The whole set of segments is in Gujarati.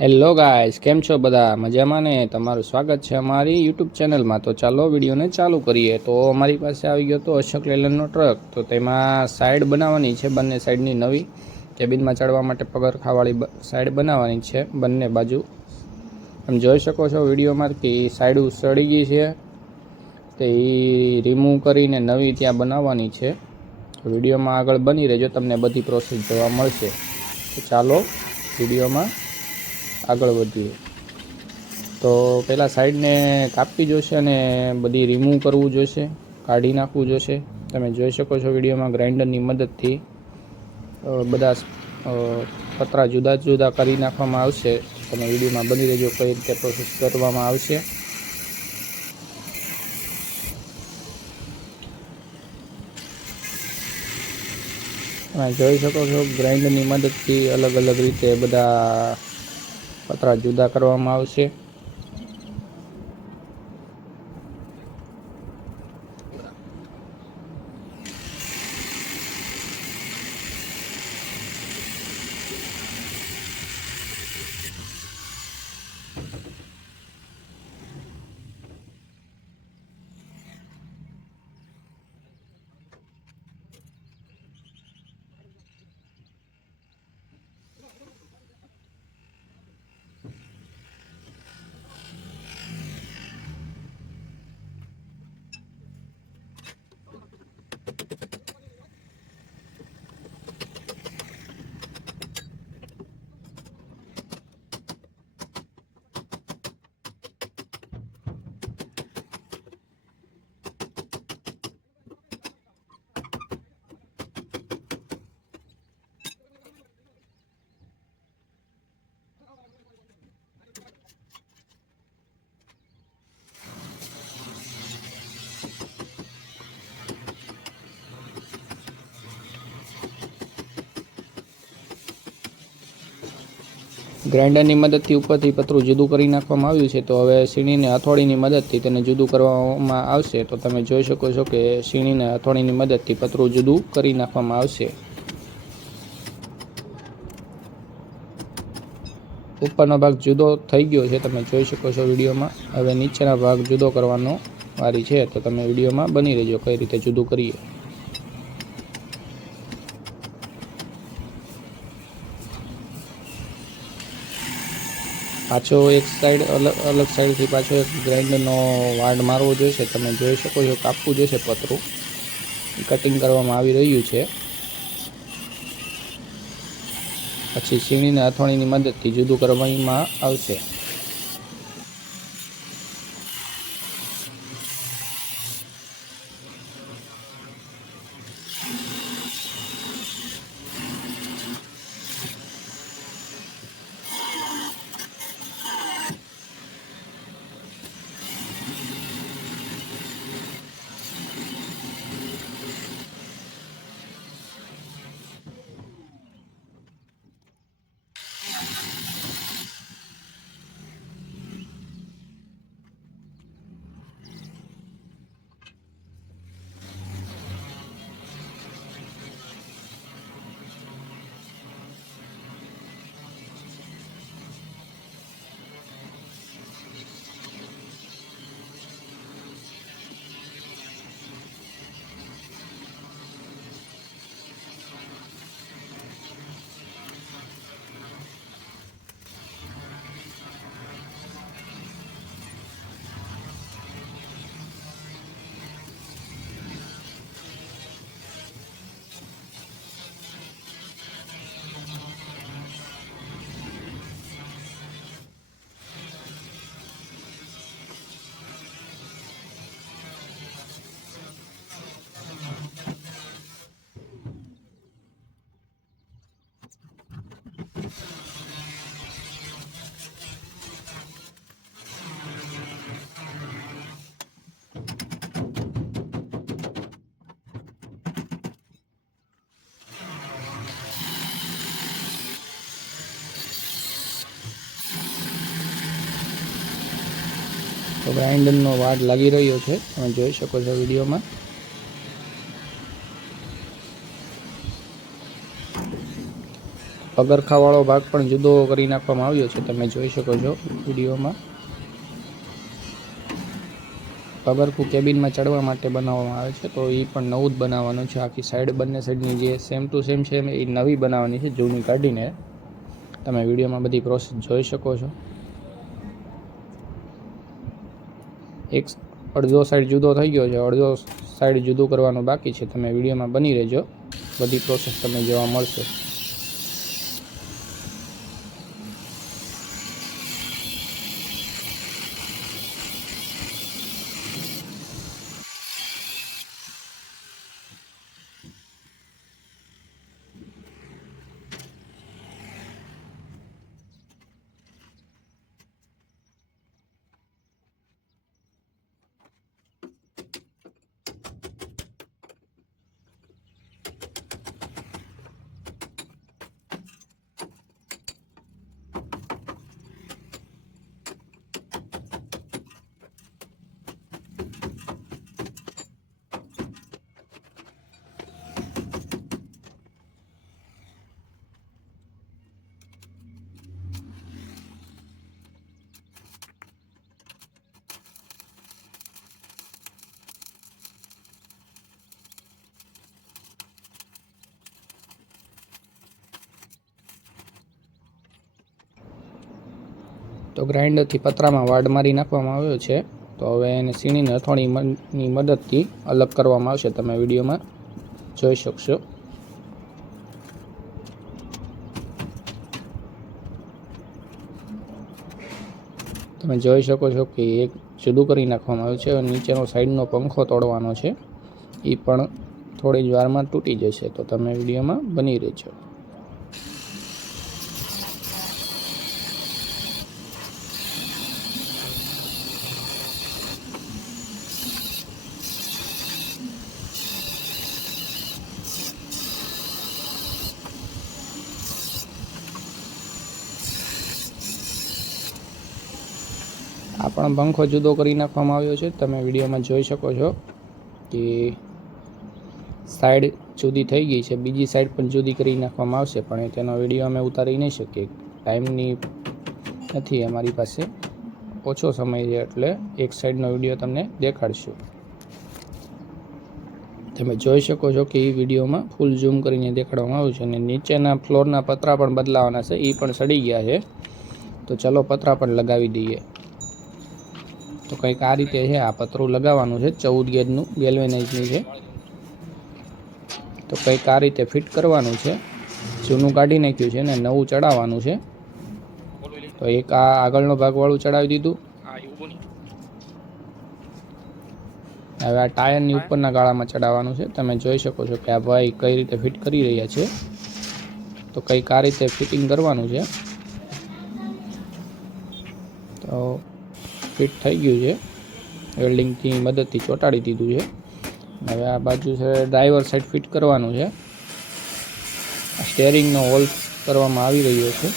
હેલો ગાઈસ, કેમ છો બધા? મજામાં ને? તમારું સ્વાગત છે અમારી યુટ્યુબ ચેનલમાં. તો ચાલો વિડીયોને ચાલુ કરીએ. તો અમારી પાસે આવી ગયો તો અશોક લેલનનો ટ્રક. તો તેમાં સાઈડ બનાવવાની છે, બંને સાઈડની નવી કેબિનમાં ચડવા માટે પગરખાવાળી સાઈડ બનાવવાની છે બંને બાજુ. તમે જોઈ શકો છો વિડીયોમાં કે સાઈડ સડી ગઈ છે, તે એ રિમૂવ કરીને નવી ત્યાં બનાવવાની છે. વિડીયોમાં આગળ બની રહેજો, તમને બધી પ્રોસેસ જોવા મળશે. તો ચાલો વિડીયોમાં આગળ વધીએ. તો પહેલાં સાઈડને કાપવી જોઈશે અને બધી રિમૂવ કરવું જોઈશે, કાઢી નાખવું જોઈશે. તમે જોઈ શકો છો વિડીયોમાં ગ્રાઇન્ડરની મદદથી બધા પતરા જુદા જુદા કરી નાખવામાં આવશે. તમે વિડીયોમાં બની રહેજો કઈ રીતે પ્રોસેસ કરવામાં આવશે. તમે જોઈ શકો છો ગ્રાઇન્ડરની મદદથી અલગ અલગ રીતે બધા પતરા જુદા કરવામાં આવશે. ગ્રાઇન્ડરની મદદથી ઉપરથી પતરું જુદું કરી નાખવામાં આવ્યું છે. તો હવે સીણીને હથોડીની મદદથી તેને જુદું કરવામાં આવશે. તો તમે જોઈ શકો છો કે સીણીને હથોડીની મદદથી પતરું જુદું કરી નાખવામાં આવશે. ઉપરનો ભાગ જુદો થઈ ગયો છે, તમે જોઈ શકો છો વિડીયોમાં. હવે નીચેના ભાગ જુદો કરવાનો વારી છે. તો તમે વિડીયોમાં બની રહેજો કઈ રીતે જુદું કરીએ. પાછો એક સાઈડ અલગ સાઈડથી પાછો એક ગ્રાઇન્ડરનો વાડ મારવો જોઈશે. તમે જોઈ શકો છો કાપવું જોઈશે પતરું. કટિંગ કરવામાં આવી રહ્યું છે. પછી સીણીને હથોડીની મદદથી જુદું કરવામાં આવશે. તો ગ્રાઇન્ડરનો વાડ લાગી રહ્યો છે, તમે જોઈ શકો છો વિડીયોમાં. પગરખાવાળો ભાગ પણ જુદો કરી નાખવામાં આવ્યો છે, તમે જોઈ શકો છો વિડીયોમાં. પગરખું કેબિનમાં ચડવા માટે બનાવવામાં આવે છે, તો એ પણ નવું જ બનાવવાનું છે. આખી સાઈડ બંને સાઈડની જે સેમ ટુ સેમ છે એ નવી બનાવવાની છે, જૂની કાઢીને. તમે વિડીયોમાં બધી પ્રોસેસ જોઈ શકો છો. એક અડધો સાઈડ જુદો થઈ ગયો છે, અડધો સાઈડ જુદું કરવાનું બાકી છે. તમે વિડીયોમાં બની રહેજો, બધી પ્રોસેસ તમને જોવા મળશે. તો ગ્રાઇન્ડરથી પતરામાં વાડ મારી નાખવામાં આવ્યો છે. તો હવે એને સીણીને હથોડીની મદદથી અલગ કરવામાં આવશે, તમે વિડીયોમાં જોઈ શકશો. તમે જોઈ શકો છો કે એક જુદું કરી નાખવામાં આવ્યું છે. નીચેનો સાઈડનો પંખો તોડવાનો છે, એ પણ થોડી જ વારમાં તૂટી જશે, તો તમે વિડીયોમાં બની રહેજો. આ પણ પંખો જુદો કરી નાખવામાં આવ્યો છે. તમે વિડીયોમાં જોઈ શકો છો કે સાઈડ જુદી થઈ ગઈ છે, બીજી સાઈડ પણ જુદી કરી નાખવામાં આવશે, પણ તેનો વિડીયો અમે ઉતારી નહીં શકીએ, ટાઈમની નથી અમારી પાસે, ઓછો સમય છે, એટલે એક સાઈડનો વિડીયો તમને દેખાડશું. તમે જોઈ શકો છો કે એ વિડીયોમાં ફૂલ ઝૂમ કરીને દેખાડવામાં આવ્યું છે. અને નીચેના ફ્લોરના પતરા પણ બદલાવાના છે, એ પણ સડી ગયા છે. તો ચલો પતરા પણ લગાવી દઈએ. તો કંઈક આ રીતે છે, આ પતરું લગાવવાનું છે, 14 ગેજનું ગેલ્વેનાઇઝનું છે. તો કંઈક આ રીતે ફિટ કરવાનું છે. જૂનું કાઢી નાખ્યું છે ને નવું ચડાવવાનું છે. તો એક આ આગળનો ભાગવાળું ચડાવી દીધું. હવે આ ટાયરની ઉપરના ગાળામાં ચડાવવાનું છે. તમે જોઈ શકો છો કે આ ભાઈ કઈ રીતે ફિટ કરી રહ્યા છે. તો કંઈક આ રીતે ફિટિંગ કરવાનું છે. તો ફિટ થઈ ગયું છે, વેલ્ડિંગની મદદથી ચોંટાડી દીધું છે. હવે આ બાજુ છે ડ્રાઈવર સાઈડ ફિટ કરવાનું છે. સ્ટેરિંગનો હોલ કરવામાં આવી રહ્યો છે.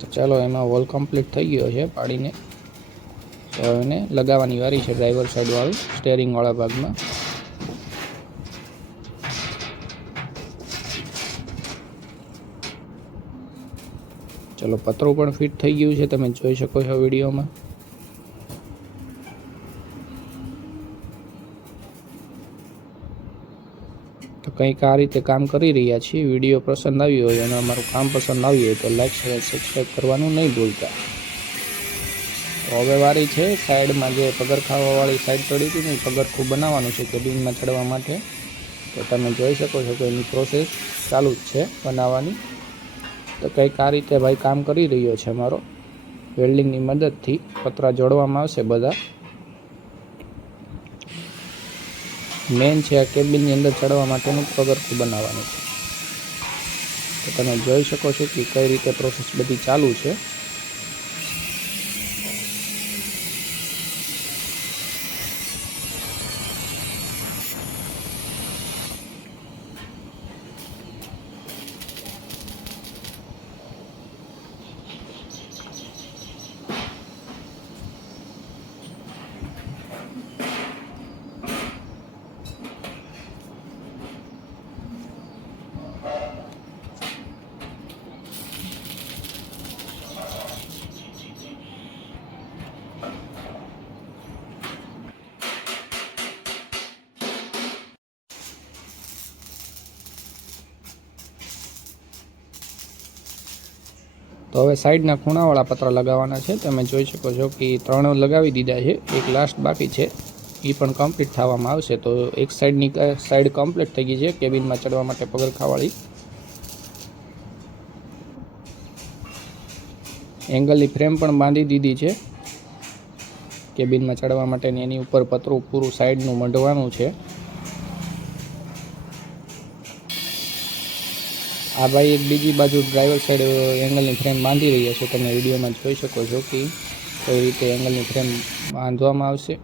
તો ચાલો, એમાં હોલ કમ્પ્લીટ થઈ ગયો છે પાડીને. તો એને લગાવવાની વારી છે ડ્રાઈવર સાઈડવાળું સ્ટેરિંગવાળા ભાગમાં. ચલો, પતરું પણ ફિટ થઈ ગયું છે, તમે જોઈ શકો છો વિડીયોમાં. તો કંઈક આ રીતે કામ કરી રહ્યા છીએ. વિડીયો પસંદ આવ્યો હોય અને અમારું કામ પસંદ આવ્યું હોય તો લાઈક શેર સબસ્ક્રાઈબ કરવાનું નહીં ભૂલતા. તો હવે વારી છે સાઈડમાં જે પગરખાવાવાળી સાઈડ ચડી હતી ને, પગરખું બનાવવાનું છે કેબિનમાં ચડવા માટે. તો તમે જોઈ શકો છો કે એની પ્રોસેસ ચાલુ જ છે બનાવવાની. તો કંઈક આ રીતે ભાઈ કામ કરી રહ્યો છે અમારો. વેલ્ડિંગની મદદથી પતરા જોડવામાં આવશે બધા. મેન છે આ કેબિનની અંદર ચડવા માટેનું પગરખું બનાવવાનું છે. તો તમે જોઈ શકો છો કે કઈ રીતે પ્રોસેસ બધી ચાલુ છે. તો હવે સાઈડના ખૂણાવાળા પતરા લગાવવાના છે. તમે જોઈ શકો છો કે 3 લગાવી દીધા છે, એક લાસ્ટ બાકી છે, એ પણ કમ્પ્લીટ થવામાં આવશે. તો એક સાઈડની સાઈડ કમ્પ્લીટ થઈ ગઈ છે કેબિનમાં ચડવા માટે પગરખાવાળી. એંગલની ફ્રેમ પણ બાંધી દીધી છે કેબિનમાં ચડવા માટેની. એની ઉપર પતરું પૂરું સાઈડનું મઢવાનું છે. આ ભાઈ એક બીજી બાજુ ડ્રાઈવર સાઈડ એંગલની ફ્રેમ બાંધી રહ્યા છે. તમે વિડીયોમાં જોઈ શકો છો કે કઈ રીતે એંગલની ફ્રેમ બાંધવામાં આવશે.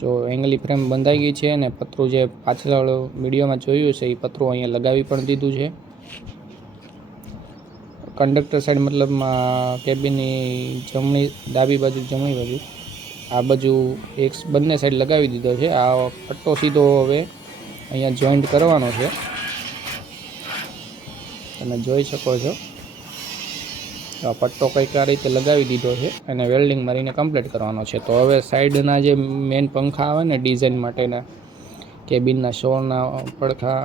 તો એંગલની ફ્રેમ બંધાઈ ગઈ છે અને પતરું જે પાછળ વિડીયોમાં જોયું છે એ પતરું અહીંયા લગાવી પણ દીધું છે. કંડક્ટર સાઈડ મતલબમાં કેબિનની ડાબી બાજુ જમણી બાજુ આ બાજુ એક બંને સાઈડ લગાવી દીધો છે. આ પટ્ટો સીધો હવે અહીંયા જોઈન્ટ કરવાનો છે. તમે જોઈ શકો છો આ પટ્ટો કંઈક આ રીતે લગાવી દીધો છે અને વેલ્ડિંગ મારીને કમ્પ્લીટ કરવાનો છે. તો હવે સાઈડના જે મેઇન પંખા આવે ને ડિઝાઇન માટેના, કેબિનના શોના પડખા,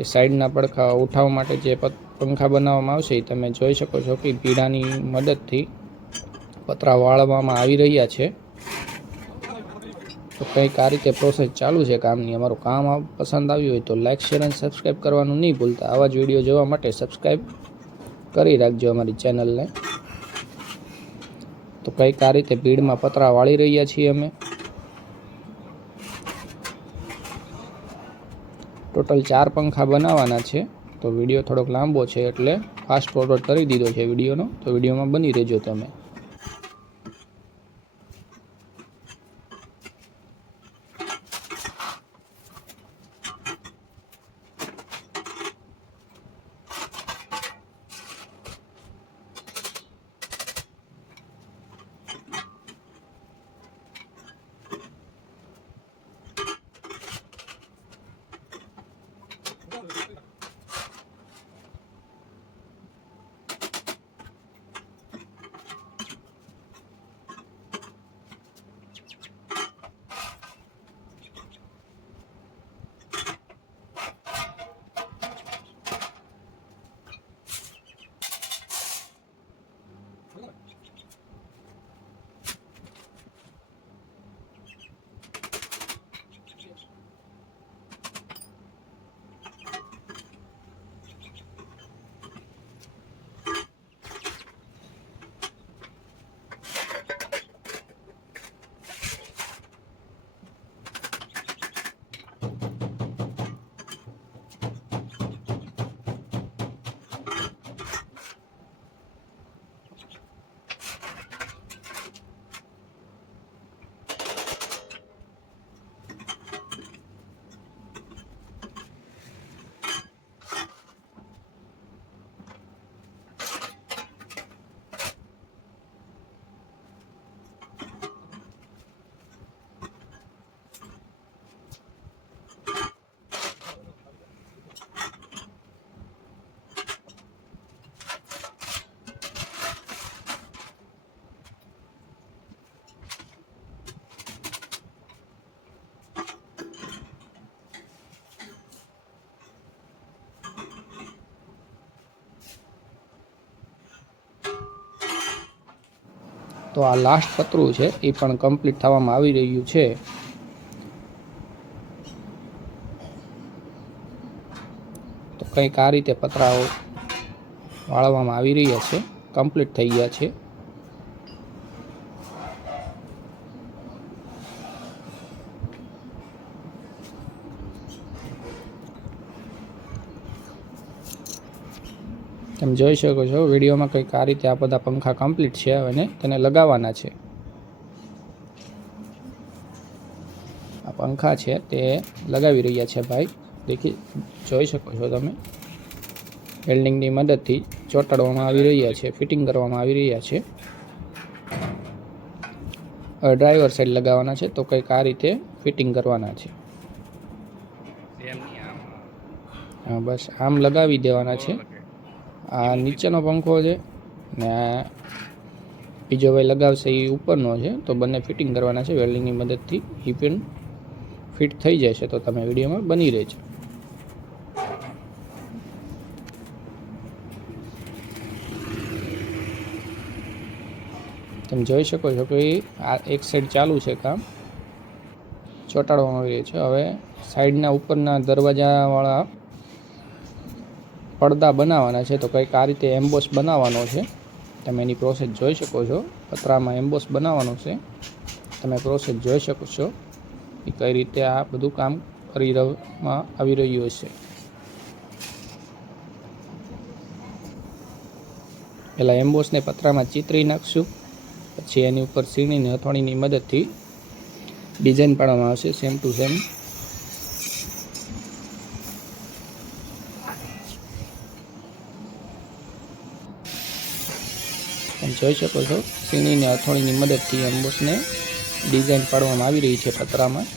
એ સાઈડના પડખા ઉઠાવવા માટે જે પંખા બનાવવામાં આવશે એ તમે જોઈ શકો છો કે પીડાની મદદથી પતરા વાળવામાં આવી રહ્યા છે. તો કંઈક આ રીતે પ્રોસેસ ચાલુ છે કામની. અમારું કામ પસંદ આવ્યું હોય તો લાઇક, શેર અને સબસ્ક્રાઈબ કરવાનું નહીં ભૂલતા. આવા જ વિડીયો જોવા માટે સબસ્ક્રાઈબ કરી રાખજો અમારી ચેનલને. તો કંઈક આ રીતે ભીડમાં પતરા વાળી રહ્યા છીએ અમે. ટોટલ 4 પંખા બનાવવાના છે. તો વિડીયો થોડોક લાંબો છે એટલે ફાસ્ટ ફોરવર્ડ કરી દીધો છે વિડીયોનો. તો વિડીયોમાં બની રહેજો તમે. તો આ લાસ્ટ પતરું છે એ પણ કમ્પ્લીટ થવામાં આવી રહ્યું છે. તો કંઈક આ રીતે પતરાઓ વાળવામાં આવી રહ્યા છે, કમ્પ્લીટ થઈ ગયા છે. તમે જોઈ શકો છો વિડીયોમાં કંઈક આ રીતે આ બધા પંખા કમ્પ્લીટ છે. હવે તેને લગાવવાના છે. આ પંખા છે તે લગાવી રહ્યા છે ભાઈ. જોઈ શકો છો તમે વેલ્ડિંગની મદદથી ચોંટાડવામાં આવી રહ્યા છે, ફિટિંગ કરવામાં આવી રહ્યા છે. હવે ડ્રાઈવર સાઈડ લગાવવાના છે. તો કંઈક આ રીતે ફિટિંગ કરવાના છે. હા, બસ આમ લગાવી દેવાના છે. આ નીચેનો પંખો છે ને બીજો ભાઈ લગાવશે એ ઉપરનો છે. તો બંને ફિટિંગ કરવાના છે વેલ્ડિંગની મદદથી. એ પણ ફિટ થઈ જશે. તો તમે વિડીયોમાં બની રહેજો. તમે જોઈ શકો છો કે આ એક સાઈડ ચાલુ છે, કામ ચોંટાડવામાં આવી રહ્યું છે. હવે સાઈડના ઉપરના દરવાજાવાળા પડદા બનાવવાના છે, તો કંઈક આ રીતે એમ્બોસ બનાવવાનો છે. તમે એની પ્રોસેસ જોઈ શકો છો. પતરામાં એમ્બોસ બનાવવાનો છે, તમે પ્રોસેસ જોઈ શકો છો કે કઈ રીતે આ બધું કામ કરવામાં આવી રહ્યું છે. પહેલાં એમ્બોસને પતરામાં ચિતરી નાખશું, પછી એની ઉપર સીણીની હથોડીની મદદથી ડિઝાઇન પાડવામાં આવશે સેમ ટુ સેમ. તમે જોઈ શકો છો સીણીની હથોડીની મદદથી એમ્બોસને ડિઝાઇન પાડવામાં આવી રહી છે પતરામાં.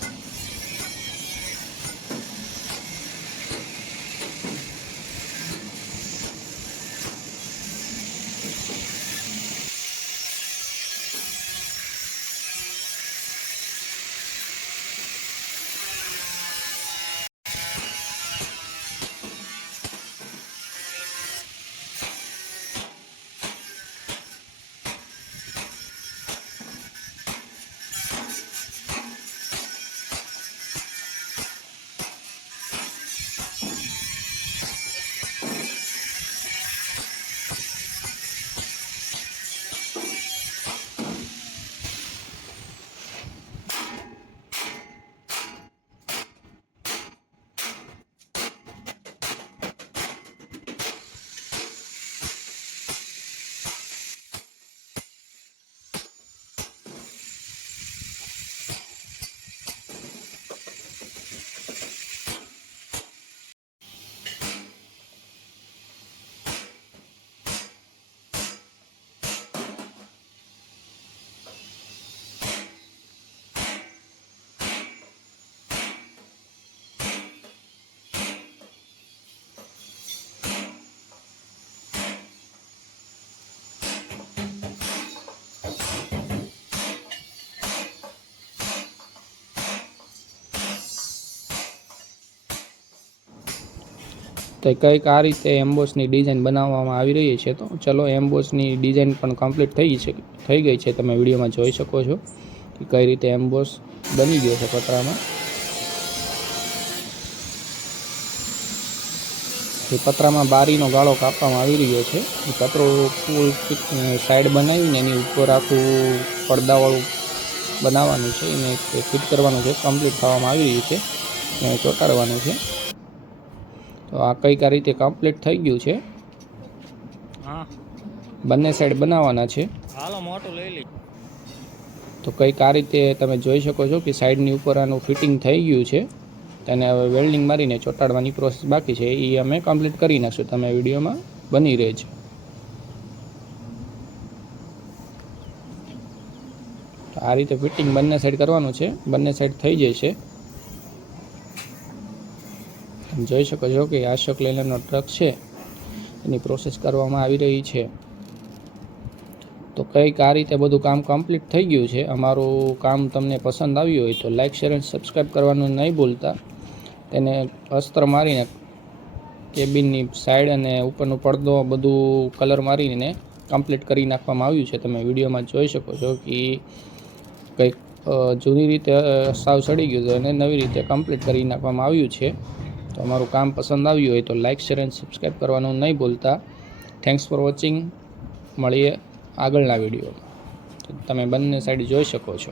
તો કંઈક આ રીતે એમ્બોસની ડિઝાઇન બનાવવામાં આવી રહી છે. તો ચલો એમ્બોસની ડિઝાઇન પણ કમ્પ્લીટ થઈ ગઈ છે. તમે વિડીયોમાં જોઈ શકો છો કે કઈ રીતે એમ્બોસ બની ગયો છે પતરામાં. જે પતરામાં બારીનો ગાળો કાપવામાં આવી રહ્યો છે. એ પતરો ફૂલ સાઈડ બનાવીને એની ઉપર આખું પડદાવાળું બનાવવાનું છે, એને ફિટ કરવાનું છે. કમ્પ્લીટ થવામાં આવી રહ્યું છે, એને ચોંટાડવાનું છે. તો આ કંઈક આ રીતે કમ્પ્લીટ થઈ ગયું છે. બંને સાઈડ બનાવવાના છે. તો કંઈક આ રીતે તમે જોઈ શકો છો કે સાઈડની ઉપર આનું ફિટિંગ થઈ ગયું છે. તેને હવે વેલ્ડિંગ મારીને ચોંટાડવાની પ્રોસેસ બાકી છે, એ અમે કમ્પ્લીટ કરી નાખશું. તમે વિડીયોમાં બની રહે છે. તો આ રીતે ફિટિંગ બંને સાઈડ કરવાનું છે. બંને સાઈડ થઈ જશે. તમે જોઈ શકો છો કે અશોક લેલેન્ડનો ટ્રક છે, એની પ્રોસેસ કરવામાં આવી રહી છે. તો કંઈક આ રીતે બધું કામ કમ્પ્લીટ થઈ ગયું છે. અમારું કામ તમને પસંદ આવ્યું હોય તો લાઇક, શેર અને સબસ્ક્રાઈબ કરવાનું નહીં ભૂલતા. તેને અસ્ત્ર મારીને કેબિનની સાઈડ અને ઉપરનો પડદો બધું કલર મારીને કમ્પ્લીટ કરી નાખવામાં આવ્યું છે. તમે વિડીયોમાં જોઈ શકો છો કે કંઈક જૂની રીતે સાવ સડી ગયું છે અને નવી રીતે કમ્પ્લીટ કરી નાખવામાં આવ્યું છે. તો અમારું કામ પસંદ આવ્યું હોય તો લાઇક, શેર અને સબસ્ક્રાઈબ કરવાનું નહીં ભૂલતા. Thanks for watching. મળીએ આગળના વિડીયોમાં. તમે બંને સાઈડ જોઈ શકો છો.